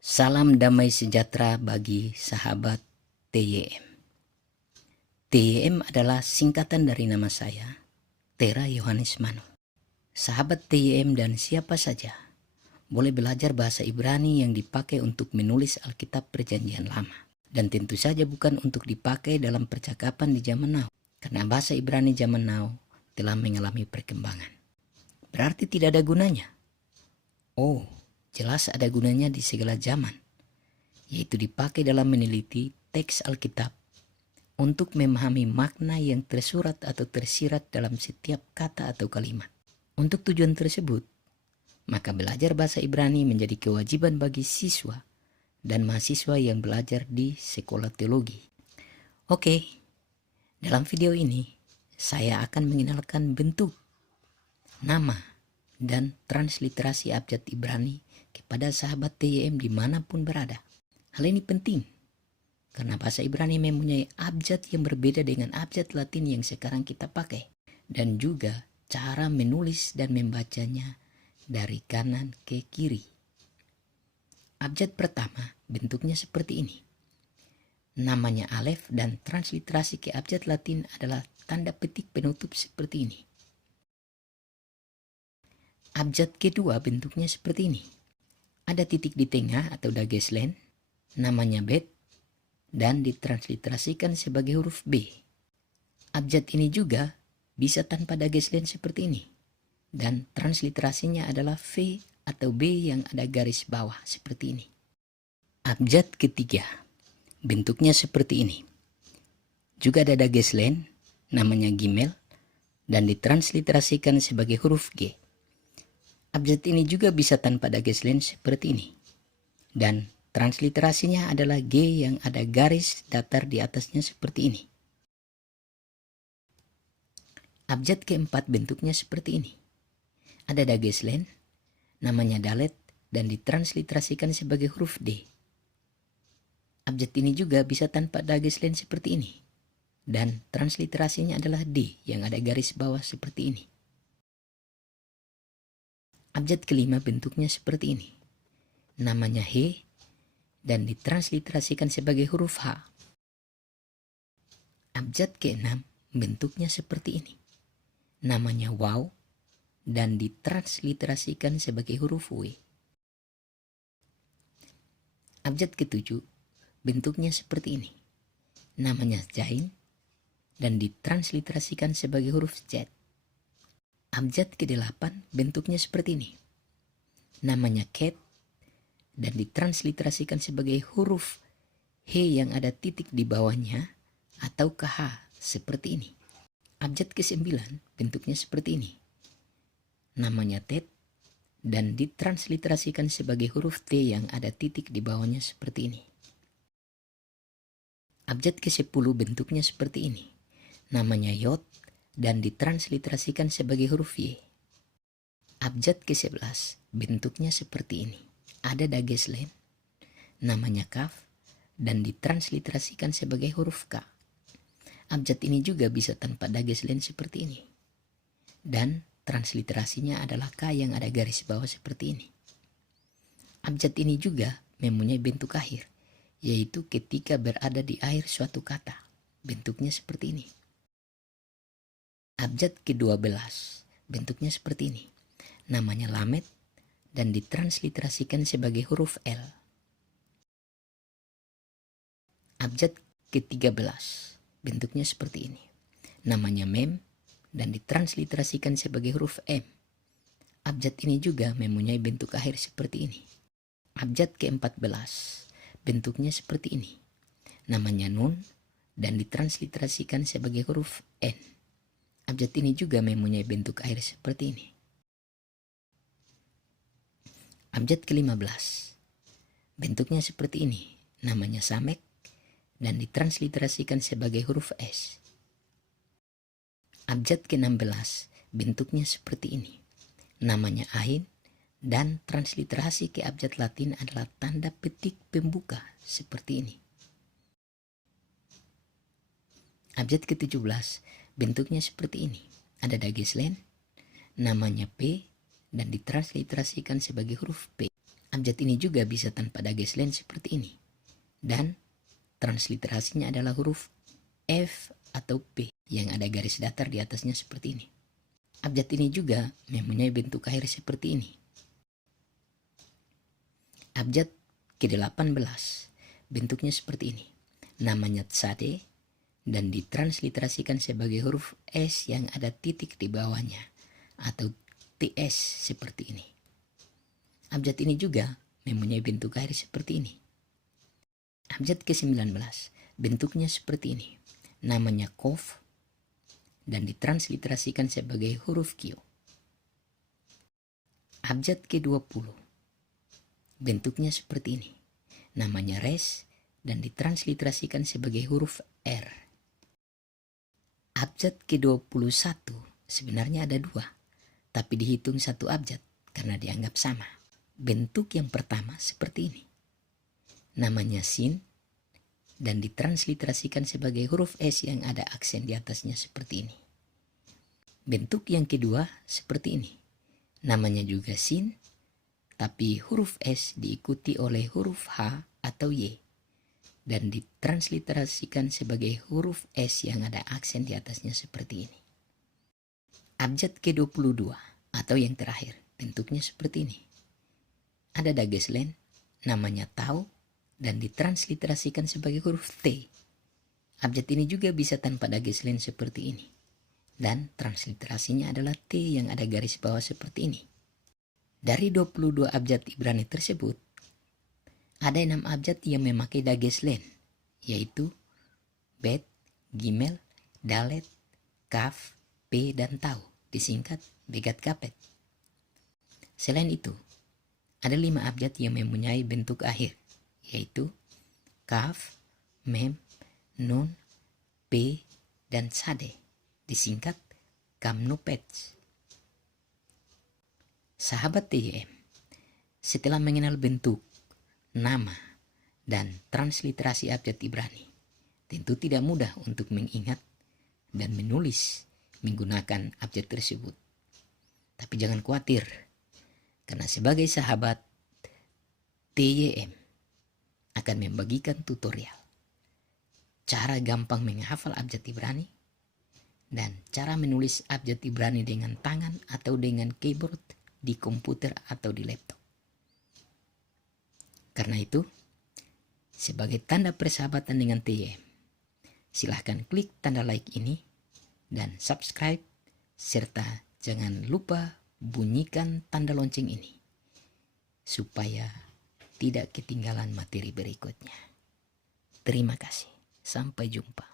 Salam damai sejahtera bagi sahabat TYM. TYM adalah singkatan dari nama saya, Tera Yohanes Manu. Sahabat TYM dan siapa saja boleh belajar bahasa Ibrani yang dipakai untuk menulis Alkitab Perjanjian Lama. Dan tentu saja bukan untuk dipakai dalam percakapan di zaman now, karena bahasa Ibrani zaman now telah mengalami perkembangan. Berarti tidak ada gunanya? Oh, jelas ada gunanya di segala zaman, yaitu dipakai dalam meneliti teks Alkitab untuk memahami makna yang tersurat atau tersirat dalam setiap kata atau kalimat. Untuk tujuan tersebut, maka belajar bahasa Ibrani menjadi kewajiban bagi siswa dan mahasiswa yang belajar di sekolah teologi. Oke, dalam video ini saya akan mengenalkan bentuk, nama, dan transliterasi abjad Ibrani kepada sahabat TYM dimanapun berada. Hal ini penting karena bahasa Ibrani mempunyai abjad yang berbeda dengan abjad Latin yang sekarang kita pakai, dan juga cara menulis dan membacanya dari kanan ke kiri. Abjad pertama bentuknya seperti ini. Namanya Alef dan transliterasi ke abjad Latin adalah tanda petik penutup seperti ini. Abjad kedua bentuknya seperti ini. Ada titik di tengah atau dageslen, namanya Bet, dan ditransliterasikan sebagai huruf B. Abjad ini juga bisa tanpa dageslen seperti ini, dan transliterasinya adalah V atau B yang ada garis bawah seperti ini. Abjad ketiga bentuknya seperti ini. Juga ada dageslen, namanya Gimel, dan ditransliterasikan sebagai huruf G. Abjad ini juga bisa tanpa dageslen seperti ini, dan transliterasinya adalah G yang ada garis datar di atasnya seperti ini. Abjad keempat bentuknya seperti ini. Ada dageslen, namanya Dalet, dan ditransliterasikan sebagai huruf D. Abjad ini juga bisa tanpa dageslen seperti ini, dan transliterasinya adalah D yang ada garis bawah seperti ini. Abjad kelima bentuknya seperti ini. Namanya He, dan ditransliterasikan sebagai huruf H. Abjad keenam bentuknya seperti ini. Namanya Waw, dan ditransliterasikan sebagai huruf W. Abjad ketujuh bentuknya seperti ini. Namanya Zain, dan ditransliterasikan sebagai huruf Z. Abjad ke-8 bentuknya seperti ini. Namanya Ket, dan ditransliterasikan sebagai huruf H yang ada titik di bawahnya atau KH seperti ini. Abjad ke-9 bentuknya seperti ini. Namanya Tet, dan ditransliterasikan sebagai huruf T yang ada titik di bawahnya seperti ini. Abjad ke-10 bentuknya seperti ini. Namanya Yod, dan ditransliterasikan sebagai huruf Y. Abjad ke-11 bentuknya seperti ini. Ada dageslen, namanya Kaf, dan ditransliterasikan sebagai huruf K. Abjad ini juga bisa tanpa dageslen seperti ini, dan transliterasinya adalah K yang ada garis bawah seperti ini. Abjad ini juga mempunyai bentuk akhir, yaitu ketika berada di akhir suatu kata. Bentuknya seperti ini. Abjad ke-12 bentuknya seperti ini. Namanya Lamet, dan ditransliterasikan sebagai huruf L. Abjad ke-13 bentuknya seperti ini. Namanya Mem, dan ditransliterasikan sebagai huruf M. Abjad ini juga mempunyai bentuk akhir seperti ini. Abjad ke-14 bentuknya seperti ini. Namanya Nun, dan ditransliterasikan sebagai huruf N. Abjad ini juga mempunyai bentuk akhir seperti ini. Abjad ke-15 bentuknya seperti ini. Namanya Samek, dan ditransliterasikan sebagai huruf S. Abjad ke-16 bentuknya seperti ini. Namanya Ain, dan transliterasi ke abjad Latin adalah tanda petik pembuka seperti ini. Abjad ke-17 bentuknya seperti ini. Ada dageslen, namanya P, dan ditransliterasikan sebagai huruf P. Abjad ini juga bisa tanpa dageslen seperti ini. Dan transliterasinya adalah huruf F atau P yang ada garis datar di atasnya seperti ini. Abjad ini juga mempunyai bentuk akhir seperti ini. Abjad ke-18 bentuknya seperti ini. Namanya tsade dan ditransliterasikan sebagai huruf S yang ada titik di bawahnya atau TS seperti ini. Abjad ini juga mempunyai bentuk akhir seperti ini. Abjad ke-19 bentuknya seperti ini. Namanya kof dan ditransliterasikan sebagai huruf Q. Abjad ke-20 bentuknya seperti ini. Namanya res dan ditransliterasikan sebagai huruf R. Abjad ke-21 sebenarnya ada 2, tapi dihitung satu abjad karena dianggap sama. Bentuk yang pertama seperti ini. Namanya sin dan ditransliterasikan sebagai huruf S yang ada aksen di atasnya seperti ini. Bentuk yang kedua seperti ini. Namanya juga sin, tapi huruf S diikuti oleh huruf H atau Y dan ditransliterasikan sebagai huruf S yang ada aksen di atasnya seperti ini. Abjad ke-22 atau yang terakhir bentuknya seperti ini. Ada dageslen, namanya tau, dan ditransliterasikan sebagai huruf T. Abjad ini juga bisa tanpa dageslen seperti ini. Dan transliterasinya adalah T yang ada garis bawah seperti ini. Dari 22 abjad Ibrani tersebut, ada 6 abjad yang memakai dageslen, yaitu Bet, Gimel, Dalet, Kaf, P, dan Tau, disingkat Begat Kapet. Selain itu, ada 5 abjad yang mempunyai bentuk akhir, yaitu Kaf, Mem, Nun, P, dan Sade, disingkat Kamnupets. Sahabat TYM, setelah mengenal bentuk, nama, dan transliterasi abjad Ibrani, tentu tidak mudah untuk mengingat dan menulis menggunakan abjad tersebut. Tapi jangan khawatir, karena sebagai sahabat TYM akan membagikan tutorial cara gampang menghafal abjad Ibrani dan cara menulis abjad Ibrani dengan tangan atau dengan keyboard di komputer atau di laptop. Karena itu, sebagai tanda persahabatan dengan TYM, silahkan klik tanda like ini dan subscribe, serta jangan lupa bunyikan tanda lonceng ini supaya tidak ketinggalan materi berikutnya. Terima kasih. Sampai jumpa.